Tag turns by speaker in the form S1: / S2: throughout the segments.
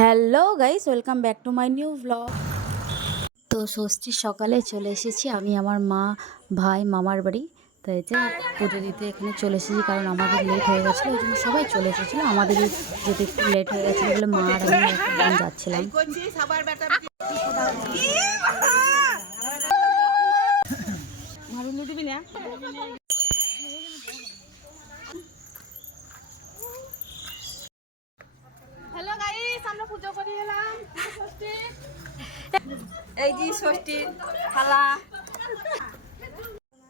S1: Hello guys welcome back to my new blog তো ষষ্ঠীর সকালে চলে এসেছি আমি আমার মা ভাই মামার বাড়ি। তো এই যে পুজো দিতে এখানে চলে এসেছি কারণ আমাদের লেট হয়ে গেছিল ওই জন্য সবাই চলে এসেছিল। আমাদের যেতে একটু লেট হয়ে গেছিল বলে মা আর আমি একদম যাচ্ছিলাম।
S2: হ্যালো গাইস আমরা পুজো করে এলাম। এই যে থালা।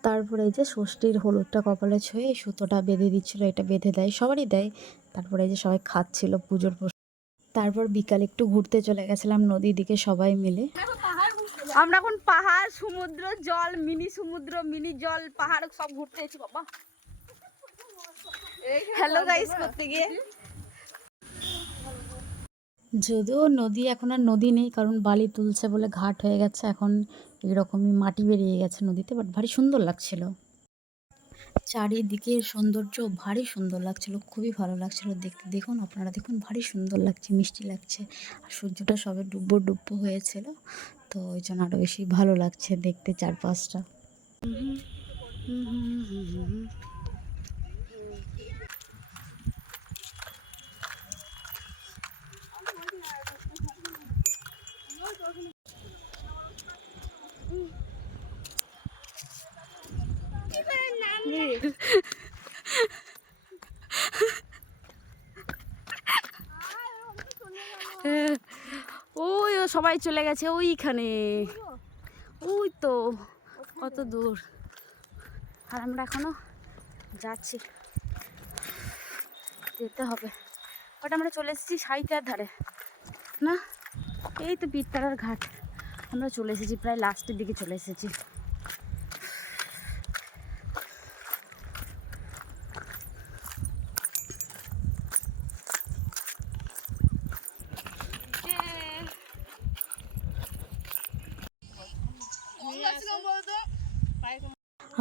S1: তারপরে এই যে ষষ্ঠীর হলুদটা কপালে ছুঁয়ে এই সুতোটা বেঁধে দিচ্ছিল এটা বেঁধে দেয় সবারই দেয়। তারপরে এই যে সবাই খাচ্ছিল পুজোর তারপর বিকাল একটু ঘুরতে চলে গেছিলাম নদীর দিকে সবাই মিলে।
S2: আমরা এখন পাহাড় সমুদ্র জল মিনি সমুদ্র মিনি জল পাহাড় সব ঘুরতে বাবা। হ্যালো গাইস করতে গিয়ে।
S1: যদিও নদী এখন আর নদী নেই, কারণ বালি তুলছে বলে ঘাট হয়ে গেছে, এখন এরকমই মাটি বেরিয়ে গেছে নদীতে বাট ভারী সুন্দর লাগছিল। চারিদিকের সৌন্দর্য ভারী সুন্দর লাগছিল, খুবই ভালো লাগছিল দেখতে দেখুন আপনারা, দেখুন ভারী সুন্দর লাগছে, মিষ্টি লাগছে, আর সূর্যটা সবে ডুব্বো ডুব্বো হয়েছিল, তো ওই জন্য আরও বেশি ভালো লাগছে দেখতে চারপাশটা।
S2: ওই সবাই চলে গেছে ওইখানে। ওই তো, কত দূর। আর আমরা এখনও যাচ্ছি। যেতে হবে। বাট আমরা চলে এসেছি সাইটার ধারে। না? এই তো বীরতারার ঘাট। আমরা চলে এসেছি, প্রায় লাস্টের দিকে চলে এসেছি।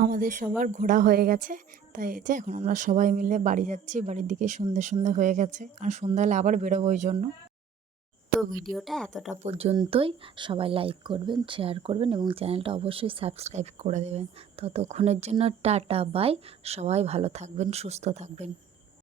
S1: আমাদের সবার ঘোরা হয়ে গেছে, তাই যে এখন আমরা সবাই মিলে বাড়ি যাচ্ছি, বাড়ির দিকে সন্ধে সন্ধে হয়ে গেছে কারণ সন্ধ্যা হলে আবার বেরোবো ওই জন্য। তো ভিডিওটা এতটা পর্যন্তই, সবাই লাইক করবেন শেয়ার করবেন, এবং চ্যানেলটা অবশ্যই সাবস্ক্রাইব করে দেবেন। ততক্ষণের জন্য টাটা বাই সবাই ভালো থাকবেন, সুস্থ থাকবেন।